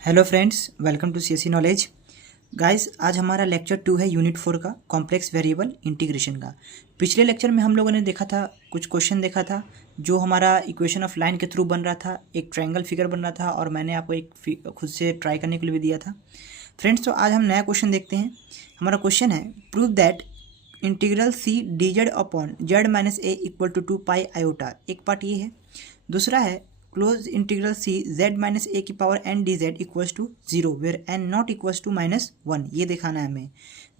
Hello friends, welcome to CSC knowledge. Guys, आज हमारा lecture 2 है यूनिट 4 का कॉम्प्लेक्स वेरिएबल इंटीग्रेशन का। पिछले लेक्चर में हम लोगों ने देखा था, कुछ क्वेश्चन देखा था जो हमारा इक्वेशन ऑफ लाइन के थ्रू बन रहा था, एक ट्रायंगल फिगर बन रहा था और मैंने आपको एक खुद से ट्राई करने के लिए भी दिया था। फ्रेंड्स, तो आज हम नया क्वेश्चन देखते हैं। हमारा क्वेश्चन है prove that integral C D Z upon Z minus A equal to 2 pi iota. एक पार्ट ये है। दूसरा है close integral C Z minus A की power N D Z equals to 0 where N not equals to -1। ये दिखाना है हमें,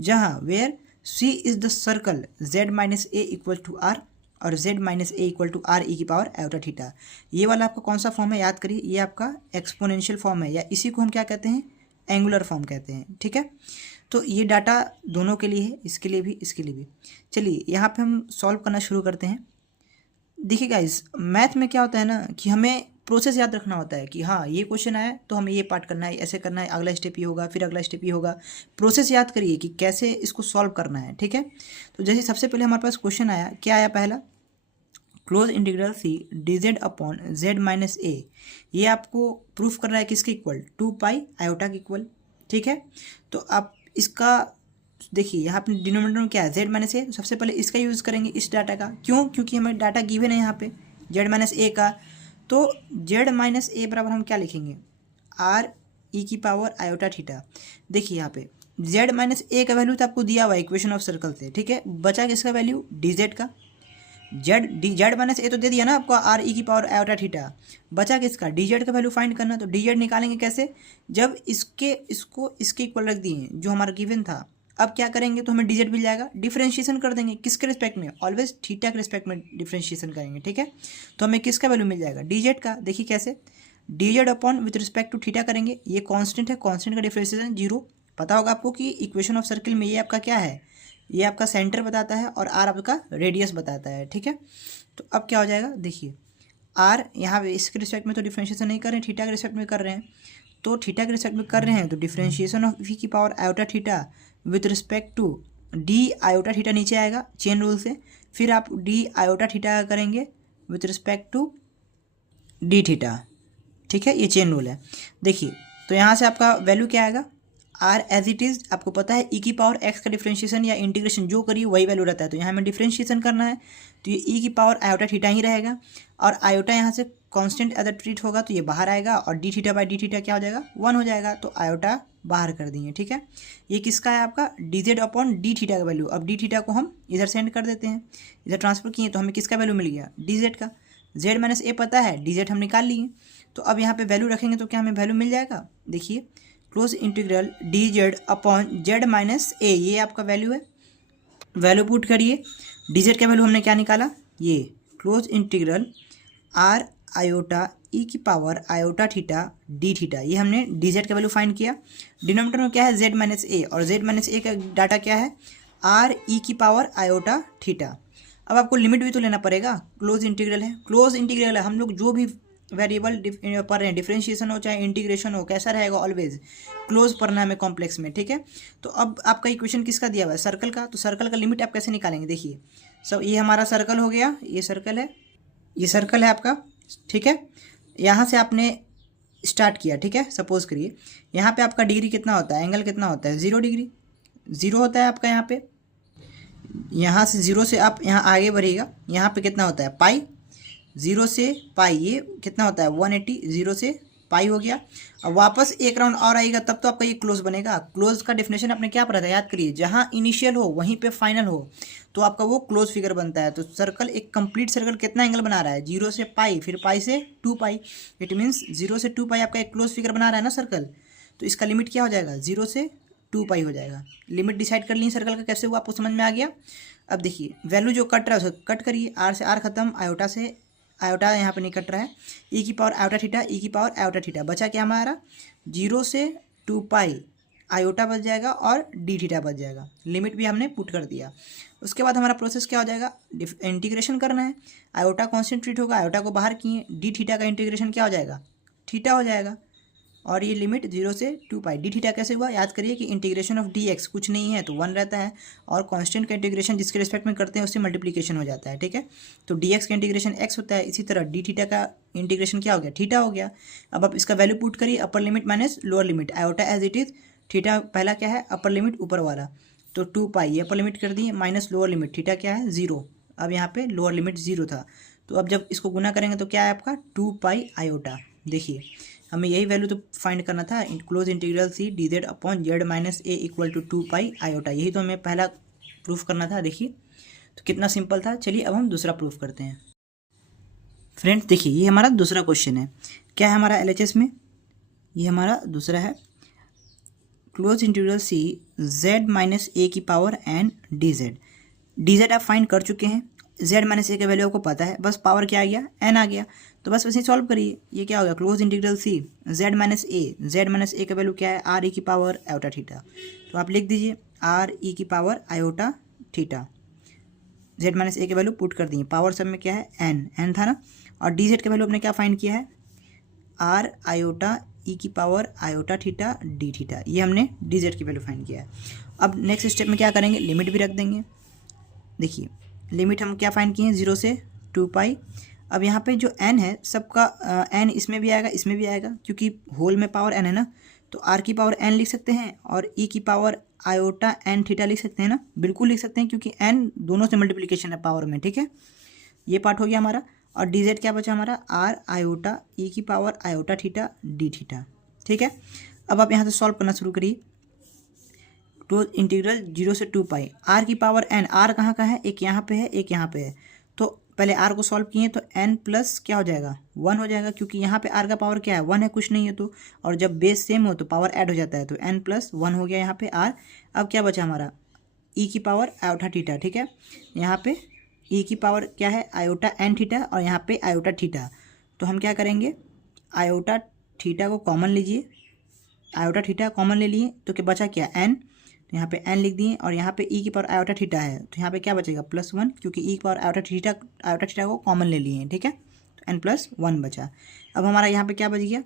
जहाँ where C is the circle Z minus A equal to R और Z minus A equal to R E की power iota theta. ये वाला आपका कौन सा फॉर्म है याद करिए, ये आपका एक्सपोनेंशियल फॉर्म है, या इसी को हम क्या कहते हैं, एंगुलर फॉर्म कहते हैं। ठीक है, तो ये डाटा दोनों के लिए है, इसके लिए भी इसके लिए भी। चलिए यहाँ पे हम सॉल्व करना शुरू करते हैं। देखिए गाइस, मैथ में क्या होता है ना कि हमें प्रोसेस याद रखना होता है कि हाँ ये क्वेश्चन आया तो हमें ये पार्ट करना है, ऐसे करना है, अगला स्टेप ये होगा, फिर अगला स्टेप ये होगा। प्रोसेस याद करिए कि कैसे इसको सॉल्व करना है। ठीक है, तो जैसे सबसे पहले हमारे पास क्वेश्चन आया, क्या आया पहला, close integral C D Z upon Z minus A. ये आपको प्रूफ करना है किसके इक्वल, 2 पाई आयोटा के इक्वल। ठीक है, तो आप इसका देखिए यहाँ पे डिनोमिनेटर में क्या है, जेड माइनस ए। तो सबसे पहले इसका यूज़ करेंगे, इस डाटा का। क्यों? क्योंकि हमें डाटा गिवन है यहाँ पे जेड माइनस ए का। तो जेड माइनस ए बराबर हम क्या लिखेंगे, आर ई की पावर आयोटा थीटा। देखिए यहाँ पे जेड माइनस ए का वैल्यू तो आपको दिया हुआ है इक्वेशन ऑफ सर्कल से। ठीक है, बचा किसका वैल्यू, डी जेड का। जेड माइनस ए तो दे दिया ना आपको, आर ई की पावर आयोटा थीटा। बचा किसका, डी जेड का वैल्यू फाइंड करना। तो डी जेड निकालेंगे कैसे, जब इसको इसके इक्वल रख दिए जो हमारा गिवन था। अब क्या करेंगे, तो हमें डी जेड मिल जाएगा, डिफरेंशिएशन कर देंगे किसके रिस्पेक्ट में, ऑलवेज थीटा के रिस्पेक्ट में डिफरेंशिएशन करेंगे। ठीक है, तो हमें किसका वैल्यू मिल जाएगा, डी जेड का। देखिए कैसे, D Z upon with respect to theta करेंगे, ये कांस्टेंट है, कांस्टेंट का डिफरेंशिएशन 0। पता होगा आपको कि इक्वेशन ऑफ सर्किल में ये आपका क्या है, ये आपका सेंटर बताता है और आर आपका रेडियस बताता है। ठीक है, तो अब क्या हो जाएगा, देखिए आर यहाँ पे इसके रिस्पेक्ट में तो डिफरेंशिएशन नहीं कर रहे हैं, थीटा के रिस्पेक्ट में कर रहे हैं। तो थीटा के रिस्पेक्ट में कर रहे हैं तो डिफरेंशिएशन ऑफ वी की power iota theta with respect to D iota theta नीचे आएगा चेन रूल से। फिर आप डी आयोटा थीटा करेंगे with respect to D theta. ठीक है, ये चेन रूल है। देखिए तो यहाँ से आपका वैल्यू क्या आएगा, आर एज इट इज़। आपको पता है ई की पावर एक्स का डिफरेंशिएशन या इंटीग्रेशन जो करिए वही वैल्यू रहता है। तो यहाँ हमें डिफरेंशिएशन करना है, तो ये ई की पावर आयोटा थीटा ही रहेगा। और आयोटा यहाँ से कांस्टेंट अदर ट्रीट होगा तो ये बाहर आएगा, और D theta by D theta क्या हो जाएगा, 1 हो जाएगा। तो आयोटा बाहर कर दिए। ठीक है, ये किसका है आपका, D Z upon D theta का वैल्यू। अब डी थीटा को हम इधर सेंड कर देते हैं, इधर ट्रांसफर किए तो हमें किसका वैल्यू मिल गया, डी जेड का। जेड माइनस ए पता है, डी जेड हम निकाल लिए। तो अब यहाँ पे वैल्यू रखेंगे तो क्या हमें वैल्यू मिल जाएगा, देखिए close integral D Z upon Z minus A, ये आपका वैल्यू है। वैल्यू पुट करिए, डी जेड का वैल्यू हमने क्या निकाला, ये close integral R iota E की power iota theta D theta, ये हमने डी जेड का वैल्यू फाइंड किया। डिनोमिनेटर में क्या है, जेड माइनस ए, और जेड माइनस ए का डाटा क्या है, आर ई की पावर आयोटा थीटा। अब आपको लिमिट भी तो लेना पड़ेगा, क्लोज इंटीग्रल है, क्लोज इंटीग्रल है। हम लोग जो भी वेरिएबल पढ़ रहे हैं, डिफरेंशिएशन हो चाहे इंटीग्रेशन हो, कैसा रहेगा, ऑलवेज क्लोज पढ़ना है हमें कॉम्प्लेक्स में। ठीक है, तो अब आपका इक्वेशन किसका दिया हुआ है, सर्कल का। तो सर्कल का लिमिट आप कैसे निकालेंगे, देखिए सब, ये हमारा सर्कल हो गया, ये सर्कल है, ये सर्कल है आपका। ठीक है, यहाँ से आपने स्टार्ट किया। ठीक है, सपोज करिए यहाँ पे आपका डिग्री कितना होता है, एंगल कितना होता है, 0 डिग्री, 0 होता है आपका यहाँ पे। यहाँ से 0 से आप यहाँ आगे बढ़िएगा, यहाँ पे कितना होता है, पाई। 0 से पाई ये कितना होता है, 180। 0 से पाई हो गया। अब वापस एक राउंड और आएगा तब तो आपका ये क्लोज बनेगा। क्लोज का डेफिनेशन आपने क्या पढ़ा था, याद करिए, जहाँ इनिशियल हो वहीं पे फाइनल हो तो आपका वो क्लोज फिगर बनता है। तो सर्कल, एक कंप्लीट सर्कल कितना एंगल बना रहा है, 0 से पाई, फिर पाई से 2 पाई। इट मीन्स 0 से 2 पाई आपका एक क्लोज फिगर बना रहा है ना सर्कल। तो इसका लिमिट क्या हो जाएगा, 0 से 2 पाई हो जाएगा। लिमिट डिसाइड कर ली सर्कल का, कैसे हुआ आपको समझ में आ गया। अब देखिए वैल्यू जो कट रहा है उसको कट करिए, आर से आर खत्म, आयोटा से आयोटा यहाँ पे नहीं कट रहा है, ई की पावर आयोटा थीटा, ई की पावर आयोटा थीटा। बचा क्या हमारा, 0 से 2 पाई आयोटा बच जाएगा और डी थीटा बच जाएगा। लिमिट भी हमने पुट कर दिया। उसके बाद हमारा प्रोसेस क्या हो जाएगा, इंटीग्रेशन करना है। आयोटा कॉन्स्टेंट ट्रीट होगा, आयोटा को बाहर किए, डी थीटा का इंटीग्रेशन क्या हो जाएगा, थीटा हो जाएगा। और ये लिमिट 0 से 2 पाई। डी थीटा कैसे हुआ, याद करिए कि इंटीग्रेशन ऑफ डी एक्स कुछ नहीं है तो 1 रहता है, और कांस्टेंट का इंटीग्रेशन जिसके रिस्पेक्ट में करते हैं उससे मल्टीप्लिकेशन हो जाता है, ठीक है। तो डी एक्स का इंटीग्रेशन एक्स होता है, इसी तरह डी थीटा का इंटीग्रेशन क्या हो गया, थीटा हो गया। अब आप इसका वैल्यू पुट करिए, upper limit minus lower limit, iota as it is, theta पहला क्या है अपर लिमिट ऊपर वाला, तो 2 पाई ये अपर लिमिट कर दिए, माइनस लोअर लिमिट, थीटा क्या है 0, अब यहाँ पे लोअर लिमिट 0 था, तो अब जब इसको गुना करेंगे तो क्या है आपका 2 पाई आयोटा। देखिए हमें यही वैल्यू तो फाइंड करना था, close integral C D Z upon Z minus A equal to 2 pi iota, यही तो हमें पहला प्रूफ करना था। देखिए तो कितना सिंपल था। चलिए अब हम दूसरा प्रूफ करते हैं। फ्रेंड्स देखिए ये हमारा दूसरा क्वेश्चन है, क्या है हमारा एलएचएस में, ये हमारा दूसरा है, close integral C Z minus A की पावर एन डी जेड आप फाइंड कर चुके हैं, जेड माइनस ए का वैल्यू आपको पता है, बस पावर क्या आ गया एन आ गया, तो बस वैसे सॉल्व करिए। ये क्या हो गया close integral C Z minus A का वैल्यू क्या है आर ई की पावर आयोटा थीटा, तो आप लिख दीजिए आर ई की power iota theta, Z minus A के वैल्यू पुट कर दिए, पावर सब में क्या है एन था ना, और डी जेड का वैल्यू आपने क्या फाइंड किया है आर आयोटा ई की power iota theta D theta, ये हमने डी जेड की वैल्यू फाइंड किया है। अब नेक्स्ट स्टेप में क्या करेंगे, लिमिट भी रख देंगे। देखिए लिमिट हम क्या फाइंड किए हैं 0 से 2 पाई। अब यहाँ पे जो n है सबका n इसमें भी आएगा इसमें भी आएगा, क्योंकि होल में पावर n है ना, तो r की पावर n लिख सकते हैं और e की पावर आयोटा n थीटा लिख सकते हैं ना, बिल्कुल लिख सकते हैं क्योंकि n दोनों से मल्टीप्लिकेशन है पावर में, ठीक है। ये पार्ट हो गया हमारा, और डी जेड क्या बचा हमारा r आयोटा e की power iota theta D theta, ठीक है। अब आप यहाँ से सॉल्व करना शुरू करिए, तो इंटीग्रल 0 से 2 पाई, आर की पावर एन, आर कहाँ का है, एक यहाँ पे है एक यहाँ पे है, तो पहले आर को सॉल्व किए तो एन प्लस क्या हो जाएगा 1 हो जाएगा, क्योंकि यहाँ पे आर का पावर क्या है 1 है, कुछ नहीं है तो, और जब बेस सेम हो तो पावर ऐड हो जाता है, तो एन प्लस 1 हो गया यहाँ पे आर। अब क्या बचा हमारा ई की पावर आयोटा थीटा, ठीक है, यहाँ पे ई की पावर क्या है आयोटा एन थीटा और यहाँ पे आयोटा थीटा, तो हम क्या करेंगे आयोटा थीटा को कॉमन लीजिए, आयोटा थीटा कॉमन ले लिए तो क्या बचा क्या एन, तो यहाँ पे एन लिख दिए, और यहाँ पे ई की पावर आयोटा थीटा है तो यहाँ पे क्या बचेगा +1, क्योंकि ई की पावर आयोटा थीटा को कॉमन ले लिए हैं, ठीक है, तो n+1 बचा। अब हमारा यहाँ पे क्या बच गया,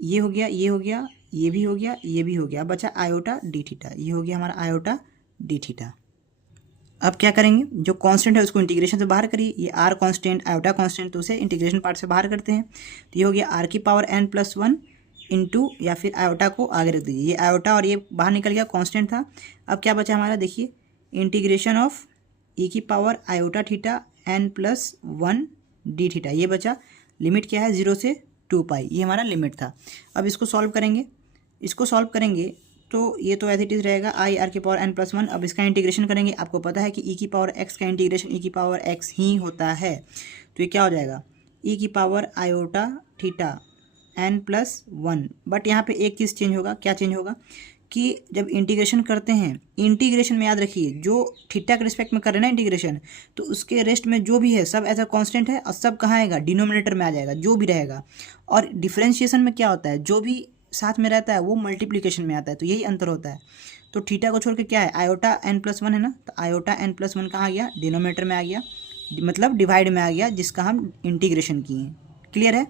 ये हो गया ये हो गया ये भी हो गया ये भी हो गया, अब बचा आयोटा डी थीटा, ये हो गया हमारा आयोटा डी थीटा। अब क्या करेंगे, जो कांस्टेंट है उसको इंटीग्रेशन से बाहर करिए, ये आर कांस्टेंट आयोटा कांस्टेंट, तो उसे इंटीग्रेशन पार्ट से बाहर करते हैं, तो ये हो गया आर की पावर n+1 इंटू, या फिर आयोटा को आगे रख दीजिए, ये आयोटा और ये बाहर निकल गया कांस्टेंट था। अब क्या बचा हमारा, देखिए इंटीग्रेशन ऑफ ई की power iota theta n+1 D theta, ये बचा, लिमिट क्या है 0 से 2 पाई, ये हमारा लिमिट था। अब इसको सॉल्व करेंगे तो ये तो एज इट इज़ रहेगा आई आर की पावर n+1। अब इसका इंटीग्रेशन करेंगे, आपको पता है कि ई की पावर x का इंटीग्रेशन ई की पावर x ही होता है, तो ये क्या हो जाएगा ई की power iota theta n+1। But यहाँ पे एक चीज़ चेंज होगा, क्या चेंज होगा कि जब इंटीग्रेशन करते हैं, इंटीग्रेशन में याद रखिए जो थीटा के रिस्पेक्ट में कर रहे हैं ना इंटीग्रेशन, तो उसके रेस्ट में जो भी है सब एज अ कांस्टेंट है, और सब कहाँ आएगा डिनोमिनेटर में आ जाएगा जो भी रहेगा। और डिफरेंशिएशन में क्या होता है, जो भी साथ में रहता है वो मल्टीप्लिकेशन में आता है, तो यही अंतर होता है। तो थीटा को छोड़ के क्या है आयोटा n+1 है ना, तो आयोटा n+1 कहाँ आ गया डिनोमिनेटर में आ गया, मतलब डिवाइड में आ गया, जिसका हम इंटीग्रेशन किए हैं। क्लियर है।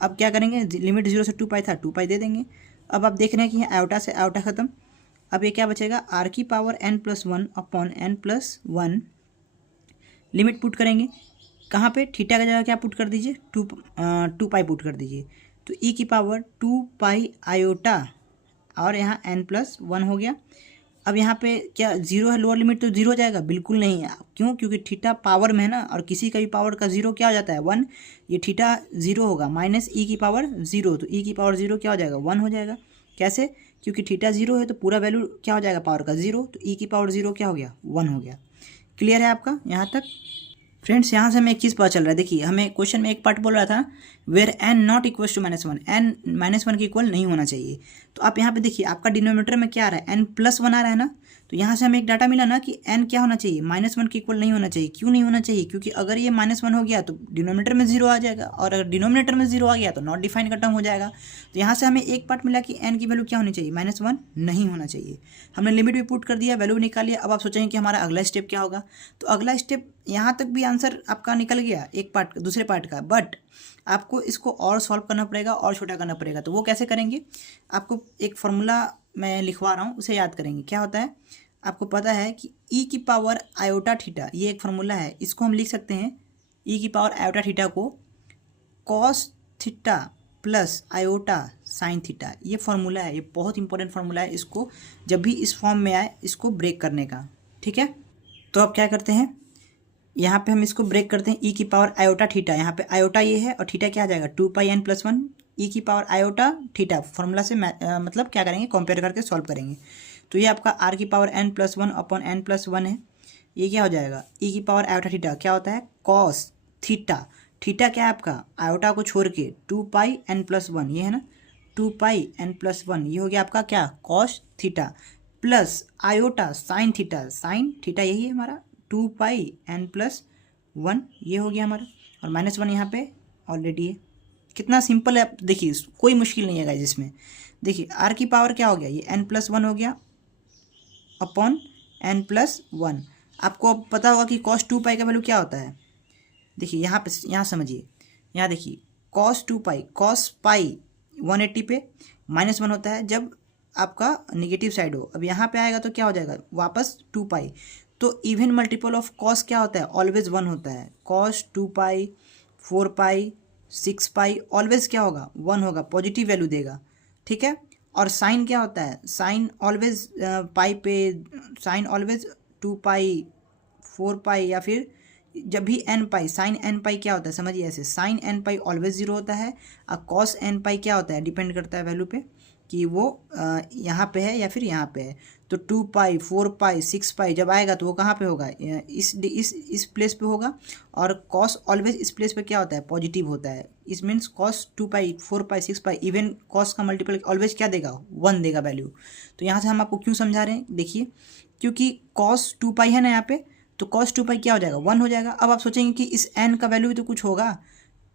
अब क्या करेंगे, लिमिट 0 से 2 पाई था 2 पाई दे देंगे। अब आप देख रहे हैं कि आयोटा से आयोटा खत्म, अब ये क्या बचेगा आर की power n+1 upon n+1, limit put करेंगे कहाँ पे, थीटा का जगह क्या पुट कर दीजिए 2 पाई पुट कर दीजिए, तो ई की पावर 2 पाई आयोटा और यहाँ n+1 हो गया। अब यहाँ पे क्या 0 है, लोअर लिमिट तो 0 हो जाएगा, बिल्कुल नहीं है, क्यों, क्योंकि थीटा पावर में है ना, और किसी का भी पावर का 0 क्या हो जाता है 1, ये थीटा 0 होगा, माइनस ई की पावर 0, तो ई की पावर 0 क्या हो जाएगा 1 हो जाएगा। कैसे, क्योंकि थीटा 0 है तो पूरा वैल्यू क्या हो जाएगा पावर का 0, तो ई की पावर 0 क्या हो गया 1 हो गया। क्लियर है आपका यहाँ तक। फ्रेंड्स यहाँ से हमें एक चीज़ पता चल रहा है, देखिए हमें क्वेश्चन में एक पार्ट बोल रहा था where n not equals to -1, n -1 के इक्वल नहीं होना चाहिए, तो आप यहाँ पे देखिए आपका डिनोमिनेटर में क्या आ रहा है n+1 आ रहा है ना, तो यहाँ से हमें एक डाटा मिला ना कि n क्या होना चाहिए, -1 के इक्वल नहीं होना चाहिए। क्यों नहीं होना चाहिए? क्योंकि अगर ये -1 हो गया तो डिनोमिनेटर में 0 आ जाएगा, और अगर डिनोमिनेटर में 0 आ गया तो नॉट डिफाइन का टर्म हो जाएगा। तो यहाँ से हमें एक पार्ट मिला कि n की वैल्यू क्या होनी चाहिए, -1 नहीं होना चाहिए। हमने लिमिट भी पुट कर दिया, वैल्यू निकाल लिया। अब आप सोचेंगे कि हमारा अगला स्टेप क्या होगा। तो अगला स्टेप यहाँ तक भी आंसर आपका निकल गया एक पार्ट दूसरे पार्ट का, बट आपको इसको और सॉल्व करना पड़ेगा और छोटा करना पड़ेगा। तो वो कैसे करेंगे, आपको एक फॉर्मूला मैं लिखवा रहा हूँ, उसे याद करेंगे। क्या होता है, आपको पता है कि e की पावर आयोटा थीटा, ये एक फार्मूला है। इसको हम लिख सकते हैं e की पावर आयोटा थीटा को cos theta plus iota sine theta. ये फार्मूला है, ये बहुत इंपॉर्टेंट फार्मूला है। इसको जब भी इस फॉर्म में आए इसको ब्रेक करने का, ठीक है। तो अब क्या करते हैं, यहाँ पे हम इसको ब्रेक करते हैं। e की पावर आयोटा थीटा, यहाँ पे आयोटा ये है और थीटा क्या आ जाएगा 2πn+1 e की पावर आयोटा थीटा। फॉर्मूला से मतलब क्या करेंगे, कंपेयर करके सॉल्व करेंगे। तो ये आपका r की पावर n+1 अपॉन n+1 है। ये क्या हो जाएगा, e की पावर आयोटा थीटा क्या होता है कॉस थीटा। थीटा क्या है आपका, आयोटा को छोड़ के 2πn+1, ये है ना 2πn+1, ये हो गया आपका क्या cos theta, plus iota sine theta, sine theta यही है हमारा 2πn+1, ये हो गया हमारा, और -1 यहाँ पे ऑलरेडी है। कितना सिंपल है, देखिए कोई मुश्किल नहीं है गाइस इसमें। देखिए r की पावर क्या हो गया, ये n+1 हो गया अपॉन n+1। आपको अब पता होगा कि cos 2π का वैल्यू क्या होता है। देखिए यहाँ पे, यहाँ समझिए, यहाँ देखिए cos 2π, cos पाई 180 पे -1 होता है जब आपका निगेटिव साइड हो। अब यहाँ पे आएगा तो क्या हो जाएगा वापस 2π। तो इवन मल्टीपल ऑफ cos क्या होता है, ऑलवेज 1 होता है। cos 2π 4π 6π ऑलवेज क्या होगा 1 होगा, पॉजिटिव वैल्यू देगा, ठीक है। और साइन क्या होता है, साइन ऑलवेज पाई पे, साइन ऑलवेज 2π 4π, या फिर जब भी n π, साइन n π क्या होता है समझिए ऐसे, साइन n π ऑलवेज 0 होता है, और cos n π क्या होता है, डिपेंड करता है वैल्यू पे कि वो यहाँ पे है या फिर यहाँ पे है। तो 2π 4π 6π जब आएगा तो वो कहाँ पे होगा, इस प्लेस पे होगा, और cos ऑलवेज इस प्लेस पे क्या होता है पॉजिटिव होता है। इस मीन्स cos 2π 4π 6π इवन cos का मल्टीपल ऑलवेज क्या देगा 1 देगा वैल्यू। तो यहाँ से हम आपको क्यों समझा रहे हैं, देखिए क्योंकि cos 2π है ना यहाँ पे, तो cos 2π क्या हो जाएगा 1 हो जाएगा। अब आप सोचेंगे कि इस n का वैल्यू भी तो कुछ होगा,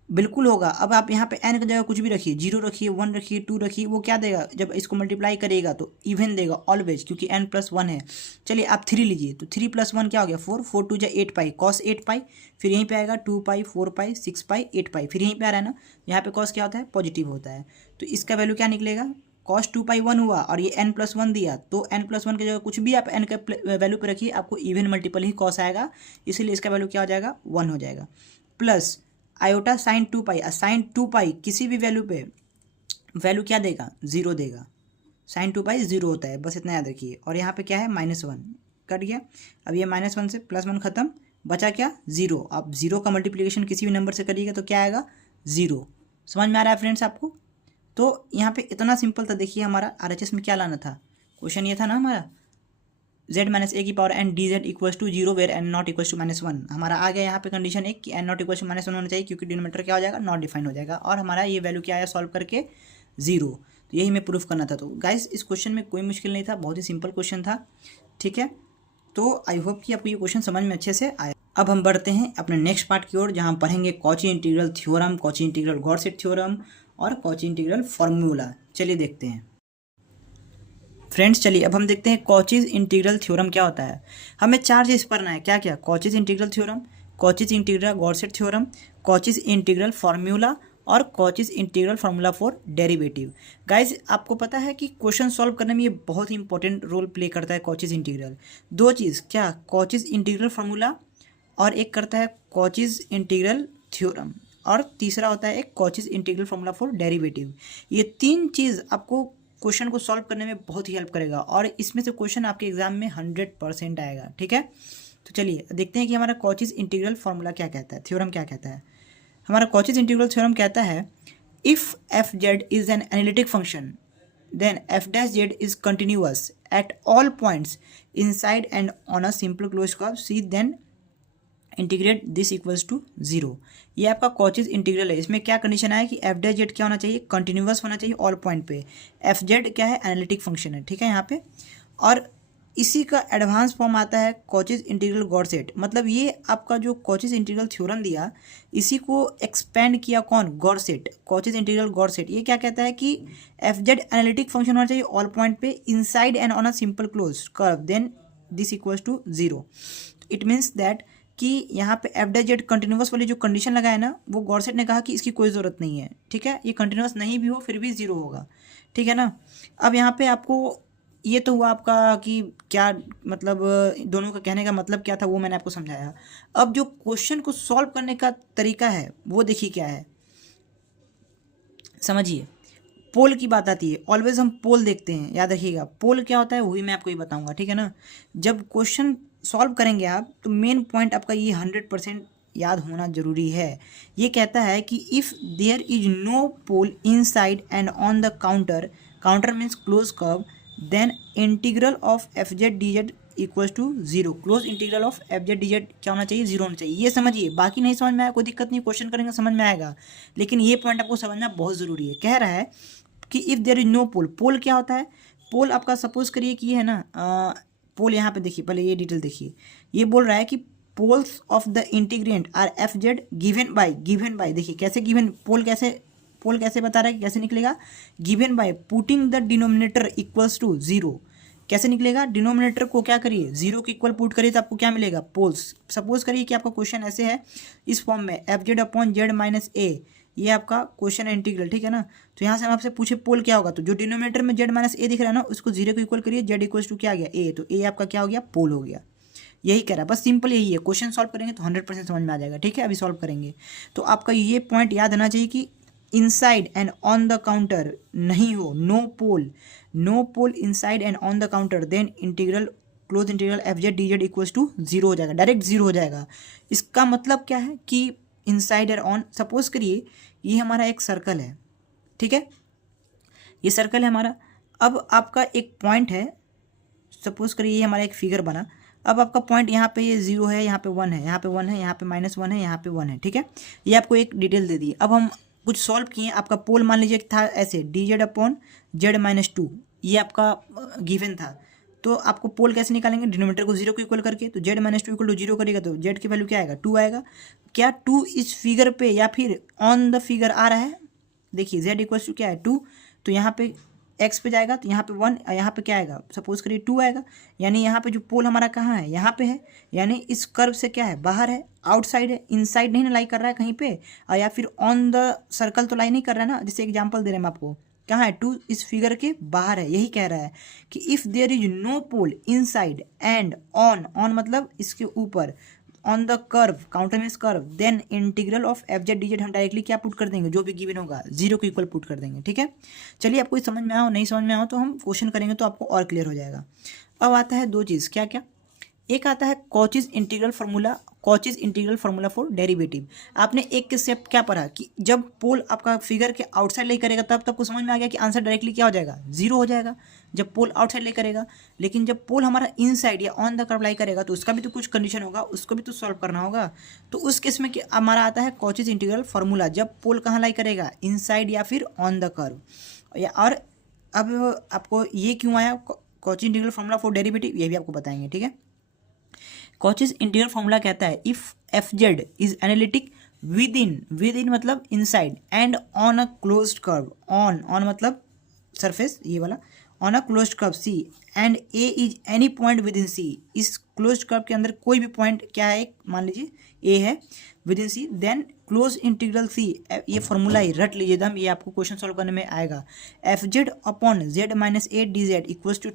बिल्कुल होगा। अब आप यहाँ पे n की जगह कुछ भी रखिए, 0 रखिए, 1 रखिए, 2 रखिए, वो क्या देगा जब इसको मल्टीप्लाई करेगा तो इवन देगा ऑलवेज, क्योंकि n+1 है। चलिए आप 3 लीजिए, तो 3+1 क्या हो गया 4, 4 2 8π, cos 8π, फिर यहीं पे आएगा 2π 4π 6π 8π, फिर यहीं पे आ रहा है ना, यहाँ पे cos क्या होता है पॉजिटिव होता है। तो इसका वैल्यू क्या निकलेगा, cos 2π 1 हुआ और ये n+1 दिया, तो n+1 की जगह कुछ भी आप n के वैल्यू पे रखिए, आपको इवन मल्टीपल ही cos आएगा, इसीलिए इसका वैल्यू क्या हो जाएगा 1 हो जाएगा। प्लस आयोटा साइन 2π, साइन 2π किसी भी वैल्यू पे वैल्यू क्या देगा 0 देगा, साइन 2π 0 होता है, बस इतना याद रखिए। और यहाँ पे क्या है -1 कट गया। अब ये -1 से +1 खत्म, बचा क्या 0। आप 0 का मल्टीप्लिकेशन किसी भी नंबर से करिएगा तो क्या आएगा 0। समझ में आ रहा है फ्रेंड्स आपको। तो यहाँ पे इतना सिंपल था। देखिए हमारा RHS में क्या लाना था, क्वेश्चन ये था ना हमारा z-a की power n dz equals to 0 where n not equals to -1। हमारा आ गया यहाँ पे कंडीशन एक कि n नॉट इक्वल्स टू -1 होना चाहिए, क्योंकि डिनोमिनेटर क्या हो जाएगा नॉट डिफाइन हो जाएगा, और हमारा ये वैल्यू क्या आया सॉल्व करके 0। तो यही हमें प्रूफ करना था। तो गाइस इस क्वेश्चन में कोई मुश्किल नहीं था, बहुत ही सिंपल क्वेश्चन था, ठीक है। तो आई होप कि आपको ये क्वेश्चन समझ में अच्छे से आया। अब हम बढ़ते हैं अपने नेक्स्ट पार्ट की ओर, जहाँ हम पढ़ेंगे Cauchy integral theorem, Cauchy integral Goursat theorem और कॉची इंटीग्रल फार्मूला। चलिए देखते हैं फ्रेंड्स। चलिए अब हम देखते हैं कॉचीज इंटीग्रल थ्योरम क्या होता है। हमें 4 चीज़ पढ़ना है, क्या क्या, Cauchy's integral theorem, Cauchy's integral Goursat theorem, Cauchy's integral formula और Cauchy's integral formula for derivative. Guys आपको पता है कि क्वेश्चन सॉल्व करने में ये बहुत ही इंपॉर्टेंट रोल प्ले करता है कॉचीज इंटीग्रल। 2 चीज़, क्या, कॉचीज इंटीग्रल फार्मूला और एक करता है कॉचीज इंटीग्रल थ्योरम, और तीसरा होता है एक Cauchy's integral formula for derivative. ये 3 चीज़ आपको क्वेश्चन को सॉल्व करने में बहुत ही हेल्प करेगा, और इसमें से क्वेश्चन आपके एग्जाम में 100% आएगा, ठीक है। तो चलिए देखते हैं कि हमारा कॉचीज इंटीग्रल फार्मूला क्या कहता है, थ्योरम क्या कहता है। हमारा कॉचीज इंटीग्रल थ्योरम कहता है if F Z is an analytic function then F dash Z is continuous at all points inside and on a simple close curve C, then integrate this equals to 0। ये आपका Cauchy's integral है। इसमें क्या condition है कि F dash Z क्या होना चाहिए, कंटिन्यूअस होना चाहिए ऑल पॉइंट पे। एफ जेड क्या है, एनालिटिक फंक्शन है, ठीक है यहाँ पे। और इसी का एडवांस फॉर्म आता है कॉचीज इंटीग्रल गॉड-सेट। मतलब ये आपका जो कॉचीज इंटीग्रल थ्योरम दिया, इसी को एक्सपेंड किया कौन? गॉड-सेट। कॉचीज इंटीग्रल गॉड-सेट ये क्या कहता है कि एफ जेड एनालिटिक फंक्शन होना चाहिए ऑल पॉइंट पे inside and on a simple close curve, then this equals to zero. It means that कि यहाँ पे एफ जेड कंटिन्यूस वाली जो कंडीशन लगाया ना, वो गॉड-सेट ने कहा कि इसकी कोई ज़रूरत नहीं है। ठीक है, ये कंटिन्यूस नहीं भी हो फिर भी जीरो होगा। ठीक है ना। अब यहाँ पे आपको ये तो हुआ आपका कि क्या मतलब दोनों का कहने का मतलब क्या था वो मैंने आपको समझाया। अब जो क्वेश्चन को सॉल्व करने का तरीका है वो देखिए क्या है, समझिए। पोल की बात आती है, ऑलवेज हम पोल देखते हैं, याद रखिएगा। पोल क्या होता है वही मैं आपको ये बताऊंगा, ठीक है ना। जब क्वेश्चन सॉल्व करेंगे आप तो मेन पॉइंट आपका ये 100% याद होना जरूरी है। ये कहता है कि if there is no pole inside and on the contour, contour means close curve, then integral of F Z D Z equals to zero. Close integral of F Z D Z क्या होना चाहिए? Zero होना चाहिए। ये समझिए, बाकी नहीं समझ में आया कोई दिक्कत नहीं, क्वेश्चन करेंगे समझ में आएगा, लेकिन ये पॉइंट आपको समझना बहुत ज़रूरी है। कह रहा है कि इफ़ देयर इज नो पोल, पोल क्या होता है? पोल आपका सपोज करिए कि ये है ना, पोल यहाँ पे देखिए, पहले ये डिटेल देखिए। ये बोल रहा है कि poles of the integrand are F Z given by, देखिए कैसे गिवन, पोल कैसे बता रहा है, कैसे निकलेगा? Given by putting the denominator equals to zero. कैसे निकलेगा? डिनोमिनेटर को क्या करिए? जीरो के इक्वल पुट करिए तो आपको क्या मिलेगा? पोल्स। सपोज करिए कि आपका क्वेश्चन ऐसे है इस फॉर्म में, F Z upon Z minus A, ये आपका क्वेश्चन है इंटीग्रल, ठीक है ना। तो यहाँ से हम आपसे पूछे पोल क्या होगा, तो जो डिनोमिनेटर में जेड माइनस ए दिख रहा है ना, उसको जीरो को इक्वल करिए, जेड इक्वल्स टू क्या आ गया? ए। तो ए आपका क्या हो गया? पोल हो गया। यही कह रहा है, बस सिंपल यही है। क्वेश्चन सॉल्व करेंगे तो 100% समझ में आ जाएगा, ठीक है। अभी सॉल्व करेंगे तो आपका ये पॉइंट याद आना चाहिए कि inside and on the contour नहीं हो, no pole inside and on the contour, then integral close integral F Z D Z equals to zero हो जाएगा, डायरेक्ट जीरो हो जाएगा। इसका मतलब क्या है कि इनसाइड और ऑन, सपोज करिए ये हमारा एक सर्कल है, ठीक है, ये सर्कल है हमारा। अब आपका एक पॉइंट है, सपोज करिए ये हमारा एक फिगर बना। अब आपका पॉइंट यहाँ पे ये जीरो है, यहाँ पे वन है, यहाँ पे वन है, यहाँ पे -1 है, यहाँ पे 1 है, ठीक है। ये आपको एक डिटेल दे दी। अब हम कुछ सॉल्व किए, आपका पोल मान लीजिए था ऐसे डी जेड अपॉन जेड -2, ये आपका गिवन था। तो आपको पोल कैसे निकालेंगे? डिनोमिनेटर को जीरो को इक्वल करके, तो जेड -2 इक्वल टू जीरो करेगा तो जेड की वैल्यू क्या आएगा? 2 आएगा। क्या 2 इस फिगर पे या फिर ऑन द फिगर आ रहा है? देखिए जेड इक्वल्स टू क्या है? 2। तो यहाँ पे एक्स पे जाएगा तो यहाँ पे 1, यहाँ पे क्या आएगा? सपोज करिए 2 आएगा। यानी यहाँ पे जो पोल हमारा कहाँ है? यहाँ पे है। यानी इस कर्व से क्या है? बाहर है, आउटसाइड है, इनसाइड नहीं ना लाई कर रहा है कहीं पे, या फिर ऑन द सर्कल तो लाई नहीं कर रहा है ना। जैसे एग्जांपल दे रहे हैं हम आपको, कहाँ है? 2 इस फिगर के बाहर है। यही कह रहा है कि if there is no pole inside and on मतलब इसके ऊपर, on the curve, contour means curve, then integral of F Z D Z हम डायरेक्टली क्या पुट कर देंगे? जो भी गिवन होगा जीरो को इक्वल पुट कर देंगे, ठीक है। चलिए, आपको समझ में आओ नहीं समझ में आओ तो हम क्वेश्चन करेंगे तो आपको और क्लियर हो जाएगा। अब आता है दो चीज़, क्या क्या? एक आता है Cauchy's integral formula for derivative. आपने एक के स्टेप क्या पढ़ा कि जब पोल आपका फिगर के आउटसाइड ले करेगा तब तक को समझ में आ गया कि आंसर डायरेक्टली क्या हो जाएगा? जीरो हो जाएगा जब पोल आउटसाइड ले करेगा। लेकिन जब पोल हमारा इनसाइड या ऑन द कर्व लाई करेगा तो उसका भी तो कुछ कंडीशन होगा, उसको भी तो सॉल्व करना होगा। तो उस केस में हमारा आता है कॉचीज इंटीग्रल फार्मूला, जब पोल कहाँ लाई करेगा? इनसाइड या फिर ऑन द कर्व। या और अब आपको ये क्यों आया Cauchy's integral formula for derivative, ये भी आपको बताएंगे, ठीक है। कॉचीज इंटीग्रल फार्मूला कहता है if F Z is analytic within मतलब inside and on a closed curve, on मतलब सरफेस ये वाला, on a closed curve C and A is any point within C, इस closed curve के अंदर कोई भी पॉइंट क्या है, मान लीजिए ए है within C, then close integral C, ये फॉर्मूला ही रट लीजिए दम, ये आपको क्वेश्चन सॉल्व करने में आएगा। F Z upon Z -8 D Z equals to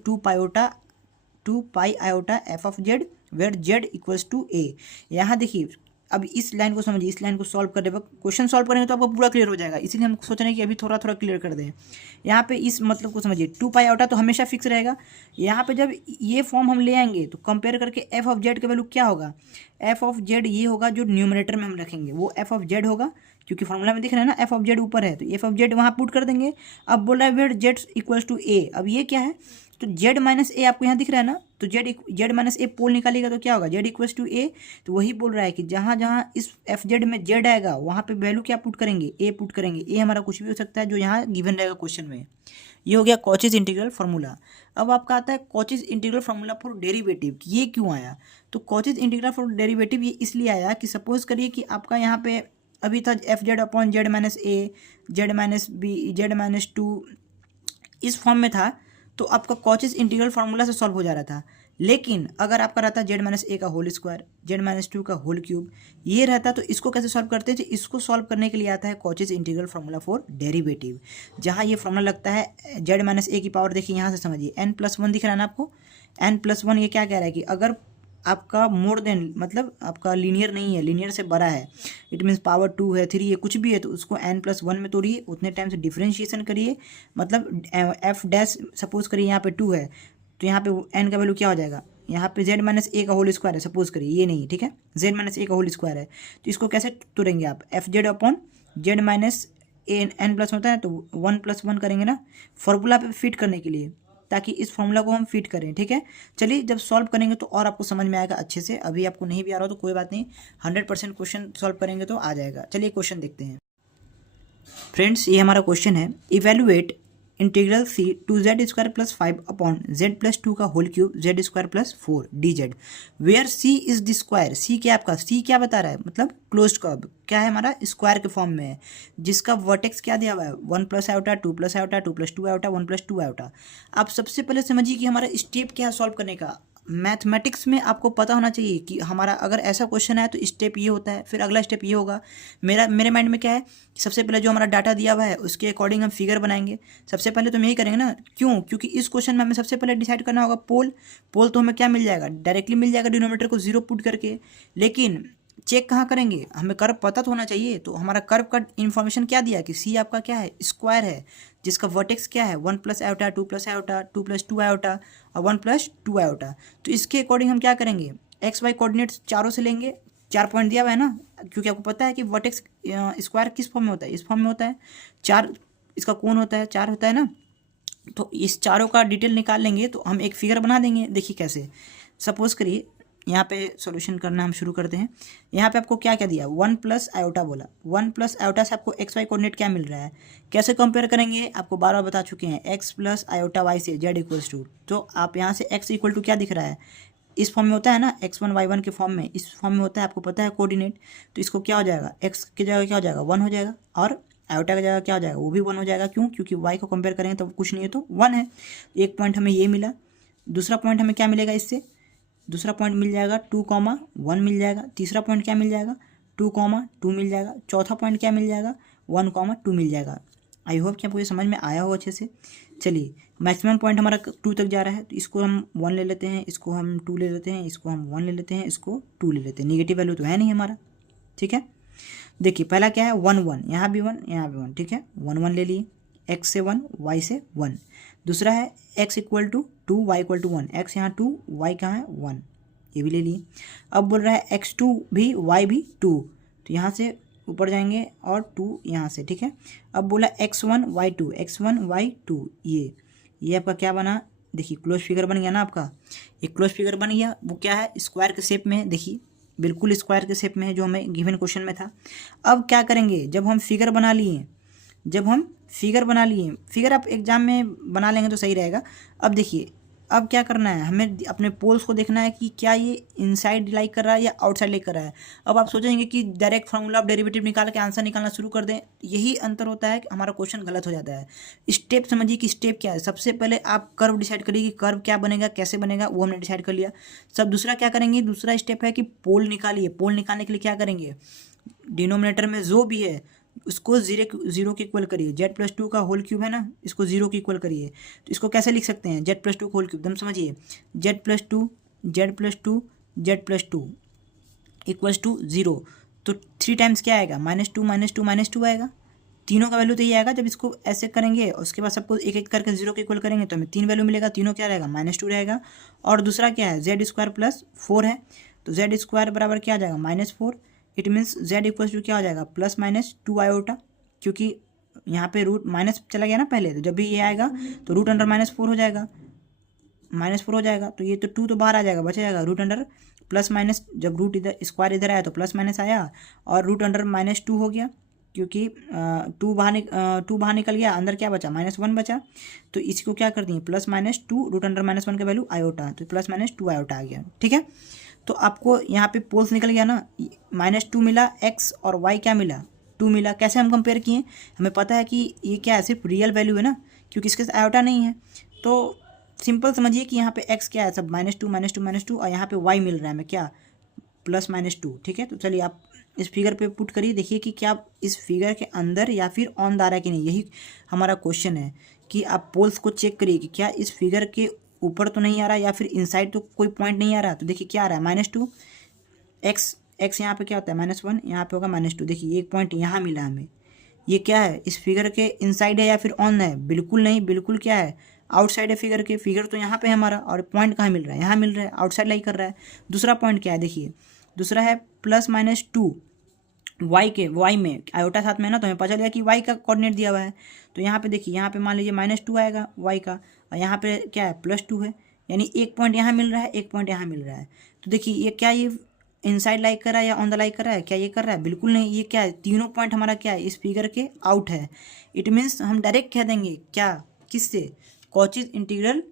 2 pi iota F of Z where Z equals to A. यहाँ देखिए, अब इस लाइन को समझिए, इस लाइन को सॉल्व करने वक्त क्वेश्चन सॉल्व करेंगे तो आपको पूरा क्लियर हो जाएगा, इसीलिए हम सोच रहे हैं कि अभी थोड़ा थोड़ा क्लियर कर दें। यहाँ पे इस मतलब को समझिए, 2 पाई आयोटा तो हमेशा फिक्स रहेगा। यहाँ पे जब ये फॉर्म हम ले आएंगे तो कंपेयर करके एफ ऑफ जेड का वैल्यू क्या होगा? एफ ऑफ जेड ये होगा जो न्यूमरेटर में हम रखेंगे, वो एफ ऑफ जेड होगा, क्योंकि फॉर्मूला में दिख रहा है ना एफ ऑफ जेड ऊपर है, तो एफ ऑफ जेड वहाँ पुट कर देंगे। अब बोल रहा है वेयर जेड इक्वल्स टू ए। अब ये क्या है? तो जेड माइनस ए आपको यहाँ दिख रहा है ना, तो जेड माइनस ए पोल निकालेगा तो क्या होगा, जेड इक्वल्स टू ए। तो वही बोल रहा है कि जहाँ जहाँ इस एफ जेड में जेड आएगा वहाँ पे वैल्यू क्या पुट करेंगे, ए पुट करेंगे। ए हमारा कुछ भी हो सकता है जो यहाँ गिवन रहेगा क्वेश्चन में। ये हो गया कॉचीज इंटीग्रल फार्मूला। अब आपका आता है Cauchy's integral formula for derivative. ये क्यों आया, तो कॉचीज इंटीग्रल फॉर डेरिवेटिव ये इसलिए आया कि सपोज करिए कि आपका यहाँ पे अभी था F Z upon Z minus A, Z minus B, Z minus two, इस फॉर्म में था, तो आपका कॉचीज इंटीग्रल फार्मूला से सॉल्व हो जा रहा था। लेकिन अगर आपका रहता जेड माइनस ए का whole square, Z minus two का होल क्यूब, ये रहता, तो इसको कैसे सॉल्व करते हैं, इसको सॉल्व करने के लिए आता है Cauchy's integral formula for derivative, जहाँ ये फार्मूला लगता है जेड माइनस ए की पावर। देखिए यहाँ से समझिए, n+1 दिख रहा है ना आपको, n+1 ये क्या कह रहा है कि अगर आपका मोर देन मतलब आपका लीनियर नहीं है, लीनियर से बड़ा है, इट मीन्स पावर 2 है, 3 है, कुछ भी है, तो उसको n+1 में तोड़िए, उतने टाइम से डिफ्रेंशिएशन करिए। मतलब एफ डैश सपोज करिए यहाँ पे 2 है, तो यहाँ पे n का वैल्यू क्या हो जाएगा, यहाँ पे जेड माइनस ए का होल स्क्वायर है सपोज करिए, ये नहीं, ठीक है, जेड माइनस ए का होल स्क्वायर है, तो इसको कैसे तोड़ेंगे आप, F Z upon Z minus A n+1 होता है, तो 1+1 करेंगे ना फॉर्मूला पे फिट करने के लिए, ताकि इस फॉर्मूला को हम फिट करें। ठीक है, चलिए जब सॉल्व करेंगे तो और आपको समझ में आएगा अच्छे से। अभी आपको नहीं भी आ रहा हो तो कोई बात नहीं, 100% क्वेश्चन सॉल्व करेंगे तो आ जाएगा। चलिए क्वेश्चन देखते हैं फ्रेंड्स। ये हमारा क्वेश्चन है, evaluate integral C two Z square plus 5 upon Z plus 2 का whole cube Z square plus 4 D Z, where C is the square. C क्या आपका, सी क्या बता रहा है, मतलब क्लोज्ड कर्व क्या है हमारा, स्क्वायर के फॉर्म में है, जिसका वर्टेक्स क्या दिया हुआ है, 1 plus iota 2 plus iota 2 plus 2 iota 1 plus 2 iota. आप सबसे पहले समझिए कि हमारा स्टेप क्या है सॉल्व करने का। मैथमेटिक्स में आपको पता होना चाहिए कि हमारा अगर ऐसा क्वेश्चन है तो स्टेप ये होता है, फिर अगला स्टेप ये होगा। मेरे माइंड में क्या है, सबसे पहले जो हमारा डाटा दिया हुआ है उसके अकॉर्डिंग हम फिगर बनाएंगे। सबसे पहले तो हम यही करेंगे ना, क्यों, क्योंकि इस क्वेश्चन में हमें सबसे पहले डिसाइड करना होगा पोल। तो हमें क्या मिल जाएगा, डायरेक्टली मिल जाएगा डिनोमिनेटर को 0 पुट करके। लेकिन चेक कहाँ करेंगे, हमें कर्व पता तो होना चाहिए। तो हमारा कर्व का इन्फॉर्मेशन क्या दिया कि सी आपका क्या है, स्क्वायर है, जिसका वर्टेक्स क्या है 1 plus iota 2 plus iota 2 plus 2 iota और 1 प्लस 2 आयोटा। तो इसके अकॉर्डिंग हम क्या करेंगे, एक्स वाई कोऑर्डिनेट्स चारों से लेंगे। 4 पॉइंट दिया हुआ है ना, क्योंकि आपको पता है कि वर्टेक्स स्क्वायर किस फॉर्म में होता है, इस फॉर्म में होता है। 4 इसका कोण होता है, 4 होता है ना, तो इस चारों का डिटेल निकाल लेंगे तो हम एक फिगर बना देंगे। देखिए कैसे, सपोज करिए यहाँ पे सॉल्यूशन करना हम शुरू करते हैं। यहाँ पे आपको क्या क्या दिया, 1 प्लस आयोटा बोला, 1 प्लस आयोटा से आपको एक्स वाई कोऑर्डिनेट क्या मिल रहा है, कैसे कंपेयर करेंगे, आपको बार बार बता चुके हैं, एक्स प्लस आयोटा वाई से जेड इक्वल्स टू। तो आप यहाँ से एक्स इक्वल टू क्या दिख रहा है, इस फॉर्म में होता है ना, x1 y1 के फॉर्म में, इस फॉर्म में होता है, आपको पता है कोऑर्डिनेट। तो इसको क्या हो जाएगा, x की जगह क्या हो जाएगा 1 हो जाएगा, और आयोटा की जगह क्या हो जाएगा, वो भी 1 हो जाएगा। क्यों, क्योंकि y को कंपेयर करेंगे तो कुछ नहीं है तो 1 है। एक पॉइंट हमें ये मिला। दूसरा पॉइंट हमें क्या मिलेगा इससे, दूसरा पॉइंट मिल जाएगा 2,1 मिल जाएगा। तीसरा पॉइंट क्या मिल जाएगा, 2,2 मिल जाएगा। चौथा पॉइंट क्या मिल जाएगा, 1,2 मिल जाएगा। आई होप कि आपको ये समझ में आया हो अच्छे से। चलिए मैक्सिमम पॉइंट हमारा 2 तक जा रहा है, तो इसको हम 1 ले लेते हैं, इसको हम 2 ले लेते हैं, इसको हम 1 ले लेते हैं, इसको 2 ले लेते हैं। निगेटिव वैल्यू तो है नहीं हमारा, ठीक है। देखिए पहला क्या है 1 1, यहाँ भी 1 यहाँ भी 1, ठीक है, 1 1 ले लिए, x से 1 y से 1। दूसरा है x equal to 2 y equal to 1, x यहाँ 2 y कहाँ है 1, ये भी ले लिए। अब बोल रहा है x2 भी y भी 2, तो यहाँ से ऊपर जाएंगे और 2 यहाँ से, ठीक है। अब बोला x1 y2, x1 y2, ये आपका क्या बना, देखिए क्लोज फिगर बन गया ना आपका, एक क्लोज फिगर बन गया। वो क्या है, स्क्वायर के शेप में है, देखिए बिल्कुल स्क्वायर के शेप में है जो हमें गिवन क्वेश्चन में था। अब क्या करेंगे, जब हम फिगर बना लिए, फिगर आप एग्जाम में बना लेंगे तो सही रहेगा। अब देखिए अब क्या करना है, हमें अपने पोल्स को देखना है कि क्या ये इनसाइड लाई कर रहा है या आउटसाइड लाई कर रहा है। अब आप सोचेंगे कि डायरेक्ट फार्मूला ऑफ डेरिवेटिव निकाल के आंसर निकालना शुरू कर दें, यही अंतर होता है कि हमारा क्वेश्चन गलत हो जाता है। स्टेप समझिए कि स्टेप क्या है। सबसे पहले आप कर्व डिसाइड करिए कि कर्व क्या बनेगा, कैसे बनेगा, वो हमने डिसाइड कर लिया। सब दूसरा क्या करेंगे, दूसरा स्टेप है कि पोल निकालिए। पोल निकालने के लिए क्या करेंगे, डिनोमिनेटर में जो भी है उसको 0 के इक्वल करिए। जेड प्लस 2 का होल क्यूब है ना, इसको 0 के इक्वल करिए। तो इसको कैसे लिख सकते हैं, जेड प्लस 2 का होल क्यूब, एकदम समझिए, Z plus two Z plus two Z plus two equals to 0। तो 3 टाइम्स क्या आएगा, -2 आएगा। तीनों का वैल्यू तो ये आएगा। जब इसको ऐसे करेंगे और उसके बाद सबको एक एक करके 0 के इक्वल करेंगे तो हमें 3 वैल्यू मिलेगा। तीनों क्या रहेगा, -2 रहेगा। और दूसरा क्या है, जेड स्क्वायर प्लस 4 है, तो जेड स्क्वायर बराबर क्या आ जाएगा, -4। It means Z equals to क्या हो जाएगा, +-2 आयोटा, क्योंकि यहाँ पे रूट माइनस चला गया ना पहले, तो जब भी ये आएगा तो रूट अंडर -4 हो जाएगा। -4 हो जाएगा, तो ये तो 2 तो बाहर आ जाएगा, बचा जाएगा रूट अंडर प्लस माइनस, जब रूट इधर स्क्वायर इधर आया तो प्लस माइनस आया और रूट अंडर -2 हो गया, क्योंकि 2 बाहर निकल गया, अंदर क्या बचा -1 बचा, तो इसको क्या कर दिए +-2 रूट अंडर -1 का वैल्यू आयोटा, तो +-2 आयोटा आ गया। ठीक है, तो आपको यहाँ पे पोल्स निकल गया ना, -2 मिला, x और y क्या मिला 2 मिला। कैसे हम कंपेयर किए, हमें पता है कि ये क्या है, सिर्फ रियल वैल्यू है ना, क्योंकि इसके साथ आयोटा नहीं है, तो सिंपल समझिए कि यहाँ पे x क्या है, सब -2 और यहाँ पे y मिल रहा है हमें क्या +-2। ठीक है, तो चलिए आप इस फिगर पे पुट करिए, देखिए कि क्या इस फिगर के अंदर या फिर ऑन द आ रहा है कि नहीं, यही हमारा क्वेश्चन है कि आप पोल्स को चेक करिए कि क्या इस फिगर के ऊपर तो नहीं आ रहा या फिर इनसाइड तो कोई पॉइंट नहीं आ रहा। तो देखिए क्या आ रहा है -2, x यहाँ पे क्या होता है -1, यहाँ पे होगा -2। देखिए एक पॉइंट यहाँ मिला हमें, ये क्या है, इस फिगर के इनसाइड है या फिर ऑन है, बिल्कुल नहीं, बिल्कुल क्या है आउटसाइड है फिगर के, फिगर तो यहाँ पे है हमारा और पॉइंट कहाँ मिल रहा है, यहाँ मिल रहा है, आउटसाइड लाई कर रहा है। दूसरा पॉइंट क्या है, देखिए दूसरा है +-2 वाई में आयोटा साथ में है ना, तो हमें पता चलेगा कि वाई का कोऑर्डिनेट दिया हुआ है, तो यहाँ पे देखिए, यहाँ पे मान लीजिए -2 आएगा वाई का, और यहाँ पे क्या है +2 है, यानी एक पॉइंट यहाँ मिल रहा है, एक पॉइंट यहाँ मिल रहा है। तो देखिए ये क्या, ये इनसाइड लाइक कर रहा है या ऑन द लाइक कर रहा है, क्या ये कर रहा है, बिल्कुल नहीं, ये क्या है, तीनों पॉइंट हमारा क्या है, इस फिगर के आउट है। इट मीन्स हम डायरेक्ट कह देंगे क्या, किससे, कॉचीज इंटीग्रल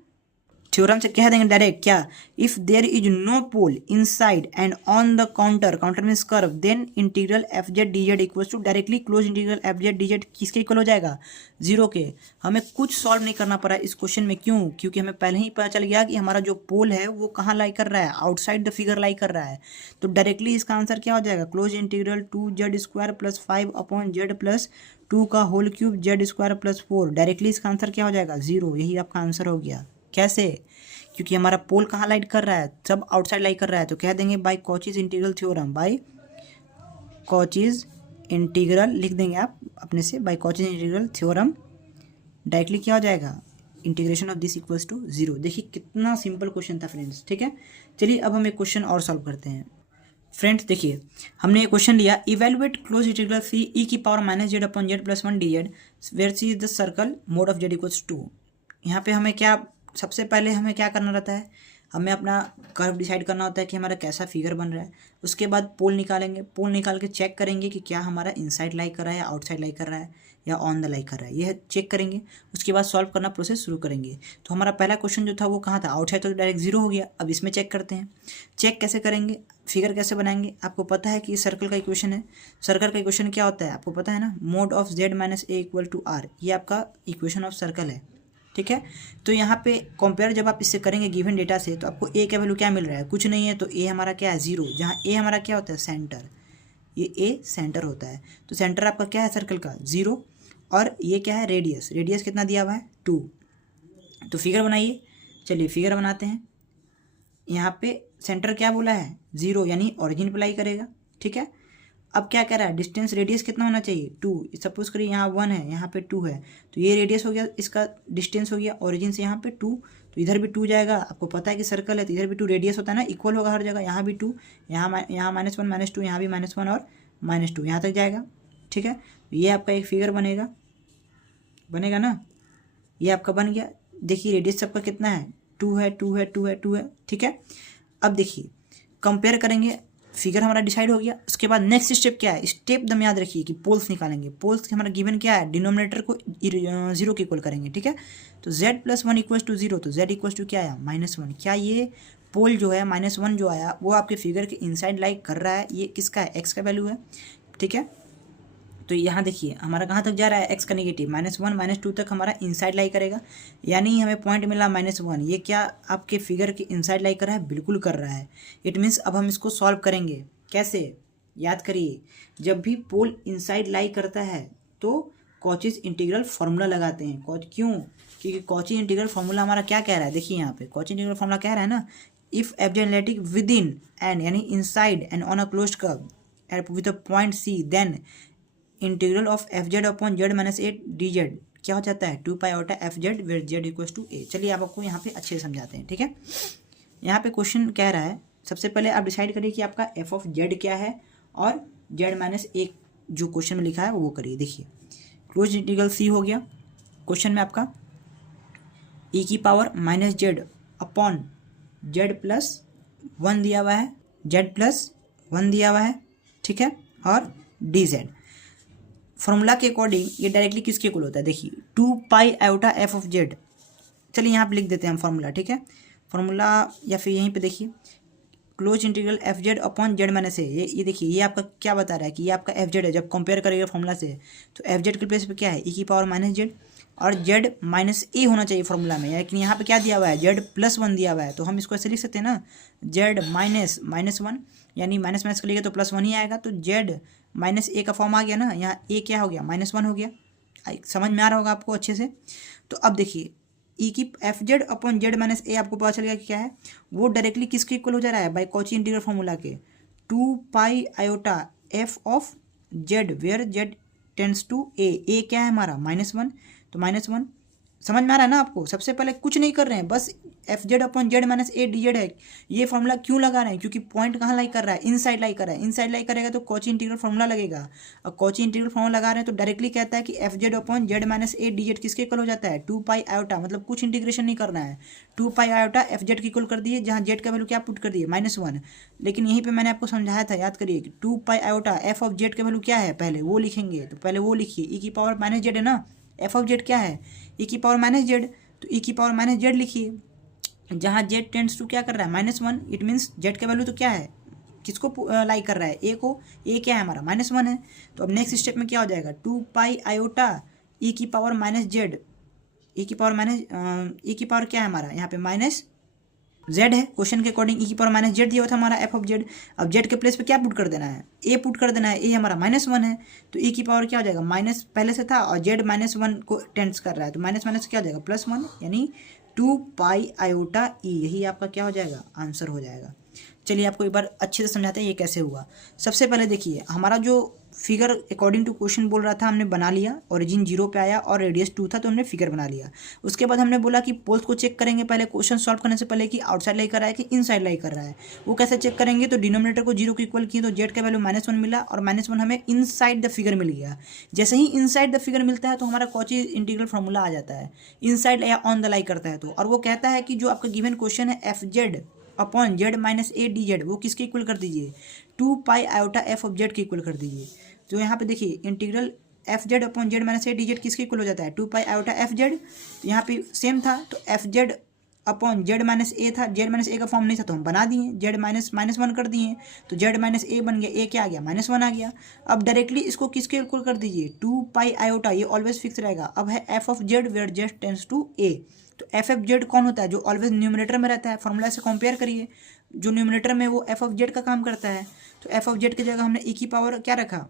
थ्योरम से कह देंगे डायरेक्ट क्या, if there is no pole inside and on the contour means curve, then integral F Z D Z equals to directly close integral F Z D Z किसके equal हो जाएगा, 0 के। हमें कुछ सॉल्व नहीं करना पड़ा इस क्वेश्चन में, क्यों, क्योंकि हमें पहले ही पता चल गया कि हमारा जो पोल है वो कहाँ लाई कर रहा है, आउटसाइड द फिगर लाई कर रहा है, तो डायरेक्टली इसका आंसर क्या हो जाएगा, क्लोज इंटीग्रल 2z² + 5/z+2 का होल क्यूब z² + 4, डायरेक्टली इसका आंसर क्या हो जाएगा 0, यही आपका आंसर हो गया। कैसे, क्योंकि हमारा पोल कहाँ लाइट कर रहा है, सब आउटसाइड लाइट कर रहा है, तो कह देंगे by Cauchy's integral theorem, by Cauchy's integral लिख देंगे आप अपने से, by Cauchy's integral theorem directly क्या हो जाएगा, integration of this equals to 0। देखिए कितना सिंपल क्वेश्चन था फ्रेंड्स। ठीक है, चलिए अब हम एक क्वेश्चन और सॉल्व करते हैं। फ्रेंड्स देखिए, हमने ये क्वेश्चन लिया, evaluate close integral C e⁻−z/z+1 dz where C is the circle mod of z equals 2। यहाँ पे हमें क्या, सबसे पहले हमें क्या करना रहता है, हमें अपना कर्व डिसाइड करना होता है कि हमारा कैसा फिगर बन रहा है, उसके बाद पोल निकालेंगे, पोल निकाल के चेक करेंगे कि क्या हमारा इनसाइड लाई कर रहा है या आउटसाइड लाई कर रहा है या ऑन द लाई कर रहा है, यह चेक करेंगे। उसके बाद सॉल्व करना प्रोसेस शुरू करेंगे। तो हमारा पहला क्वेश्चन जो था वो कहाँ था, आउटसाइड, तो डायरेक्ट 0 हो गया। अब इसमें चेक करते हैं, चेक कैसे करेंगे, फिगर कैसे बनाएंगे। आपको पता है कि ये सर्कल का इक्वेशन है, सर्कल का इक्वेशन क्या होता है आपको पता है ना, मोड ऑफ z-a = r, ये आपका इक्वेशन ऑफ सर्कल है। ठीक है, तो यहाँ पे कंपेयर जब आप इससे करेंगे गिवन डेटा से, तो आपको ए का वैल्यू क्या मिल रहा है, कुछ नहीं है, तो ए हमारा क्या है 0, जहाँ ए हमारा क्या होता है सेंटर, ये ए सेंटर होता है, तो सेंटर आपका क्या है सर्कल का 0, और ये क्या है रेडियस, रेडियस कितना दिया हुआ है 2। तो फिगर बनाइए, चलिए फिगर बनाते हैं। यहाँ पे सेंटर क्या बोला है 0, यानी ऑरिजिन पे लाई करेगा। ठीक है, अब क्या कह रहा है, डिस्टेंस रेडियस कितना होना चाहिए 2, सपोज करिए यहाँ 1 है, यहाँ पे 2 है, तो ये रेडियस हो गया, इसका डिस्टेंस हो गया ओरिजिन से यहाँ पे 2, तो इधर भी 2 जाएगा। आपको पता है कि सर्कल है तो इधर भी 2 रेडियस होता है ना, इक्वल होगा हर जगह, यहाँ भी 2, यहाँ -1 -2, यहाँ भी -1 और -2, यहाँ तक जाएगा। ठीक है, ये आपका एक फिगर बनेगा ना, ये आपका बन गया। देखिए रेडियस सबका कितना है 2 है, 2 है, 2 है, 2 है। ठीक है, अब देखिए कंपेयर करेंगे, फिगर हमारा डिसाइड हो गया। उसके बाद नेक्स्ट स्टेप क्या है, स्टेप दम याद रखिए कि पोल्स निकालेंगे। पोल्स हमारा गिवन क्या है, डिनोमिनेटर को 0 के इक्वल करेंगे। ठीक है, तो z+1 = 0, तो z = क्या आया -1। क्या ये पोल जो है -1 जो आया वो आपके फिगर के इनसाइड लाइक कर रहा है, ये किसका है, x का वैल्यू है। ठीक है, तो यहाँ देखिए हमारा कहाँ तक जा रहा है, x का नेगेटिव, -1 -2 तक हमारा इनसाइड लाई करेगा, यानी हमें पॉइंट मिला -1। ये क्या आपके फिगर के इनसाइड लाई कर रहा है, बिल्कुल कर रहा है। इट मीन्स अब हम इसको सॉल्व करेंगे कैसे, याद करिए, जब भी पोल इनसाइड लाई करता है तो कॉचीज इंटीग्रल फार्मूला लगाते हैं। क्यों, क्योंकि कॉची इंटीग्रल फार्मूला हमारा क्या कह रहा है, देखिए यहाँ पे कॉची इंटीग्रल फार्मूला कह रहा है ना, if F Z analytic within and यानी inside and on a closed curve with a point C, then integral of f(z/z-a dz) क्या हो जाता है 2π/f(z) where z = a। चलिए आप आपको यहाँ पे अच्छे से समझाते हैं। ठीक है, यहाँ पे क्वेश्चन कह रहा है, सबसे पहले आप डिसाइड करिए कि आपका f(z) क्या है और z-1 जो क्वेश्चन में लिखा है वो करिए। देखिए क्लोज इंटीग्रल c हो गया, क्वेश्चन में आपका e⁻−z upon Z plus one दिया हुआ है, जेड प्लस वन दिया हुआ है, ठीक है, और डी जेड। फॉर्मूला के अकॉर्डिंग ये डायरेक्टली किसके इक्वल होता है, देखिए 2 pi iota F of Z. चलिए यहाँ पे लिख देते हैं हम फॉर्मूला, ठीक है, फॉर्मूला या फिर यहीं पे देखिए close integral F Z upon Z minus A. ये देखिए ये आपका क्या बता रहा है कि ये आपका एफ जेड है। जब कंपेयर करेगा फॉर्मूला से तो एफ जेड के प्लेस पे क्या है, ई की पावर माइनस जेड, और जेड माइनस ए होना चाहिए फॉर्मूला में, लेकिन यहाँ पे क्या दिया हुआ है, जेड प्लस वन दिया हुआ है। तो हम इसको ऐसे लिख सकते हैं ना, जेड माइनस माइनस वन, यानी माइनस माइनस करिएगा तो प्लस वन ही आएगा। तो जेड माइनस ए का फॉर्म आ गया ना, यहाँ ए क्या हो गया, माइनस वन हो गया। समझ में आ रहा होगा आपको अच्छे से। तो अब देखिए ई की F Z upon Z minus A, आपको पता चल गया कि क्या है, वो डायरेक्टली किसके इक्वल हो जा रहा है, बाय कॉची इंटीग्रल फॉर्मूला के 2 pi iota F of Z where Z tends to A क्या है हमारा माइनस वन, तो माइनस वन। समझ में आ रहा है ना आपको। सबसे पहले कुछ नहीं कर रहे हैं, बस F Z upon Z minus A D Z है। ये फॉर्मूला क्यों लगा रहे हैं, क्योंकि पॉइंट कहाँ लाई कर रहा है, इनसाइड लाई कर रहा है। इनसाइड लाई करेगा तो कॉची इंटीग्रल फॉर्मूला लगेगा, और कॉची इंटीग्रल फॉर्मूला लगा रहे हैं तो डायरेक्टली कहता है कि F Z upon Z minus A D Z किसके इक्वल हो जाता है, 2 पाई आयोटा, मतलब कुछ इंटीग्रेशन नहीं करना है, 2 पाई आयोटा एफ जेड की इक्वल कर दिए, जहाँ जेड का वैल्यू क्या पुट कर दिए, माइनस वन। लेकिन यहीं पर मैंने आपको समझाया था, याद करिए कि 2 pi iota F of Z का वैल्यू क्या है, पहले वो लिखेंगे। तो पहले वो लिखिए, ई की पावर माइनस जेड है ना, एफ ऑफ जेड क्या है, ई की पावर माइनस जेड, तो ई की पावर माइनस जेड लिखिए, जहाँ जेड टेंड्स टू क्या कर रहा है, minus one. It means Z का वैल्यू तो क्या है, किसको लाई कर रहा है, ए को। ए क्या है हमारा, माइनस वन है। तो अब नेक्स्ट स्टेप में क्या हो जाएगा, 2 पाई आयोटा ई की पावर माइनस जेड, ई की पावर माइनस ई की पावर क्या है हमारा, यहाँ पे माइनस जेड है। क्वेश्चन के अकॉर्डिंग ई की पावर माइनस जेड दिया हुआ था हमारा एफ ऑफ जेड। अब जेड के प्लेस पे क्या पुट कर देना है, ए पुट कर देना है। ए हमारा माइनस वन है, तो ई की पावर क्या हो जाएगा, माइनस पहले से था और जेड माइनस वन को टेंड्स कर रहा है, तो माइनस माइनस क्या हो जाएगा, प्लस वन, यानी 2 पाई आयोटा ई। यही आपका क्या हो जाएगा, आंसर हो जाएगा। चलिए आपको एक बार अच्छे से समझाते हैं ये कैसे हुआ। सबसे पहले देखिए हमारा जो फिगर अकॉर्डिंग टू क्वेश्चन बोल रहा था हमने बना लिया, ओरिजिन 0 पे आया और रेडियस 2 था, तो हमने फिगर बना लिया। उसके बाद हमने बोला कि पोल्स को चेक करेंगे पहले क्वेश्चन सॉल्व करने से पहले कि आउटसाइड लाई कर रहा है कि इनसाइड लाई कर रहा है। वो कैसे चेक करेंगे, तो डिनोमिनेटर को 0 को इक्वल किए तो जेड का वैल्यू माइनस वन मिला, और माइनस वन हमें इनसाइड द फिगर मिल गया। जैसे ही इनसाइड द फिगर मिलता है तो हमारा कॉची इंटीग्रल फॉर्मूला आ जाता है, इनसाइड या ऑन द लाई करता है तो। और वो कहता है कि जो आपका गिवन क्वेश्चन है F Z upon Z minus A D Z, वो किसके इक्वल कर दीजिए, 2 pi iota F of Z के इक्वल कर दीजिए। तो यहाँ पे देखिए integral F Z upon Z minus A D Z किसके इक्वल हो जाता है, 2 पाई आयोटा एफ जेड। तो यहाँ पे सेम था, तो F Z upon Z minus A था, जेड माइनस ए का फॉर्म नहीं था तो हम बना दिए, जेड माइनस माइनस वन कर दिए, तो जेड माइनस ए बन गया, ए क्या आ गया, माइनस वन आ गया। अब डायरेक्टली इसको किसके इक्वल कर दीजिए, 2 पाई आयोटा, ये ऑलवेज फिक्स रहेगा। अब है F of Z where Z tends to A, तो एफ एफ जेड कौन होता है, जो ऑलवेज न्यूमरेटर में रहता है। फॉर्मूला से कंपेयर करिए, जो न्यूमरेटर में वो एफ ऑफ जेड का काम करता है। तो एफ ऑफ जेड की जगह हमने ई की पावर क्या रखा,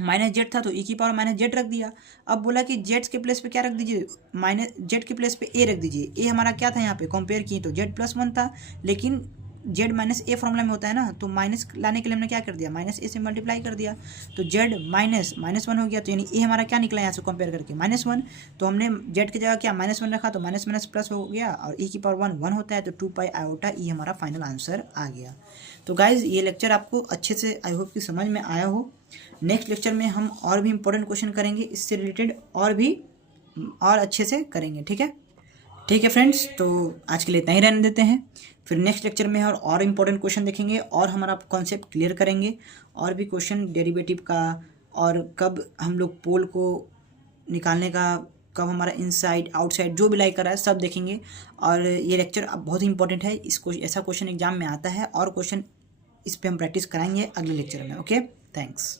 माइनस जेड था तो ई की पावर माइनस जेड रख दिया। अब बोला कि जेड के प्लेस पे क्या रख दीजिए, माइनस जेड के प्लेस पे ए रख दीजिए। ए हमारा क्या था, यहाँ पे कंपेयर किए तो जेड प्लस वन था, लेकिन जेड माइनस ए फॉर्मूला में होता है ना, तो माइनस लाने के लिए हमने क्या कर दिया, माइनस ए से मल्टीप्लाई कर दिया, तो जेड माइनस माइनस वन हो गया। तो यानी ए हमारा क्या निकला यहाँ से कंपेयर करके, माइनस वन। तो हमने जेड की जगह क्या माइनस वन रखा, तो माइनस माइनस प्लस हो गया, और ई की पावर वन वन होता है, तो 2 पाई आयोटा ई हमारा फाइनल आंसर आ गया। तो गाइज ये लेक्चर आपको अच्छे से आई होप कि समझ में आया हो। नेक्स्ट लेक्चर में हम और भी इंपॉर्टेंट क्वेश्चन करेंगे, इससे रिलेटेड और अच्छे से करेंगे, ठीक है फ्रेंड्स। तो आज के लिए इतना ही रहने देते हैं, फिर नेक्स्ट लेक्चर में और इंपॉर्टेंट क्वेश्चन देखेंगे और हमारा कॉन्सेप्ट क्लियर करेंगे, और भी क्वेश्चन डेरिवेटिव का, और कब हम लोग पोल को निकालने का, कब हमारा इनसाइड आउटसाइड जो भी लाई कर रहा है सब देखेंगे। और ये लेक्चर अब बहुत ही इंपॉर्टेंट है, इसको ऐसा क्वेश्चन एग्जाम में आता है, और क्वेश्चन इस पर हम प्रैक्टिस कराएंगे अगले लेक्चर में। Okay, thanks.